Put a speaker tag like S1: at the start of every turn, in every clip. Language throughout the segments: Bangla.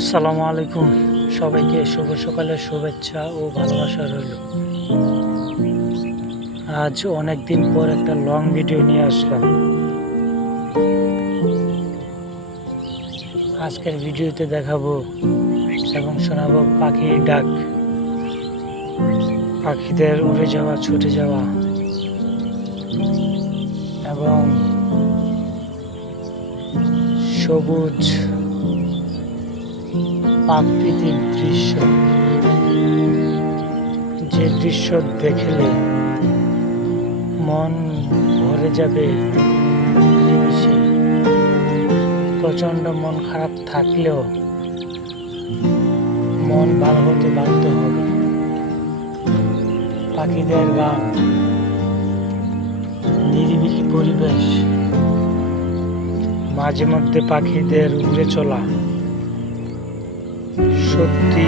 S1: আসসালামু আলাইকুম। সবাইকে শুভ সকালের শুভেচ্ছা ও ভালোবাসা রইল। আজ অনেক দিন পর একটা লং ভিডিও নিয়ে আসলাম। আজকের ভিডিওতে দেখাবো এবং শোনাবো পাখির ডাক। পাখিদের উড়ে যাওয়া, ছুটে যাওয়া। এবং সবুজ প্রাকৃতিক দৃশ্য। যে দৃশ্য দেখলে মন ভরে যাবে নিমিষে। প্রচণ্ড মন খারাপ থাকলেও মন ভালো হতে বাধ্য হবে। পাখিদের গান নিরিবিলি পরিবেশ, মাঝে মধ্যে পাখিদের উড়ে চলা। সত্যি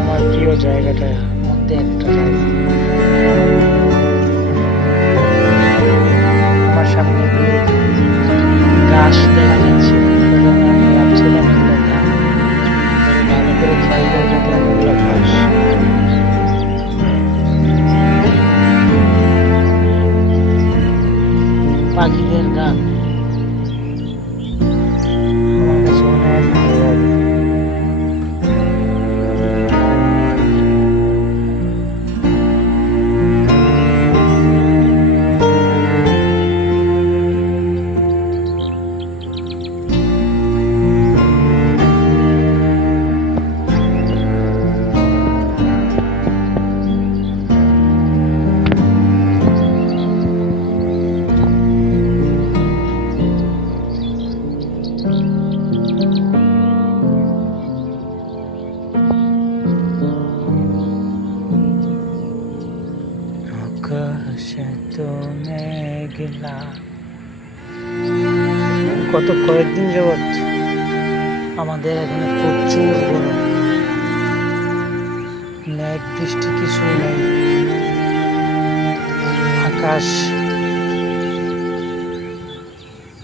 S1: আমার প্রিয় জায়গাটা মধ্যে একটা জায়গা। আমার সামনে আকাশে মেঘলা গত কয়েকদিন যাবৎ আমাদের এখানে প্রচুর গরম। মেঘ কিছুই নেই। আকাশ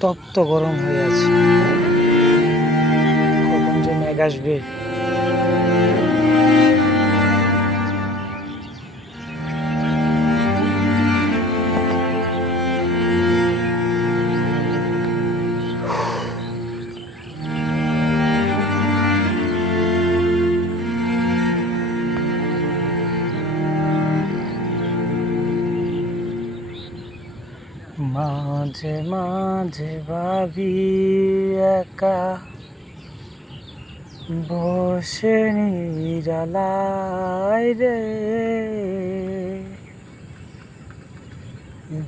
S1: তপ্ত গরম হয়ে আছে। কখন যে মেঘ আসবে। মাঝে মাঝে ভাবি একা বসে নিরালায় রে।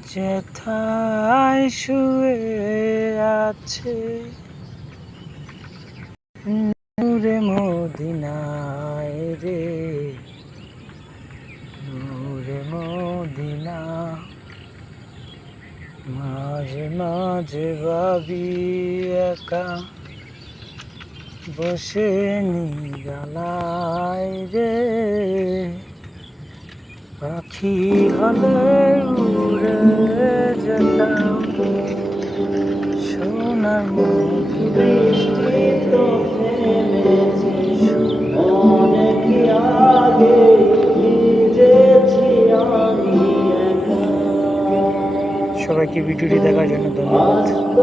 S1: যেথায় শুয়ে আছে নূরে মদিনায় রে, নূরে মদিনা মাঝে মাঝে ভাবি একা বসে নিগালাই রে। পাখি হলে উড়ে যেতাম সোনার সবাইকে ভিডিওটি দেখার জন্য ধন্যবাদ।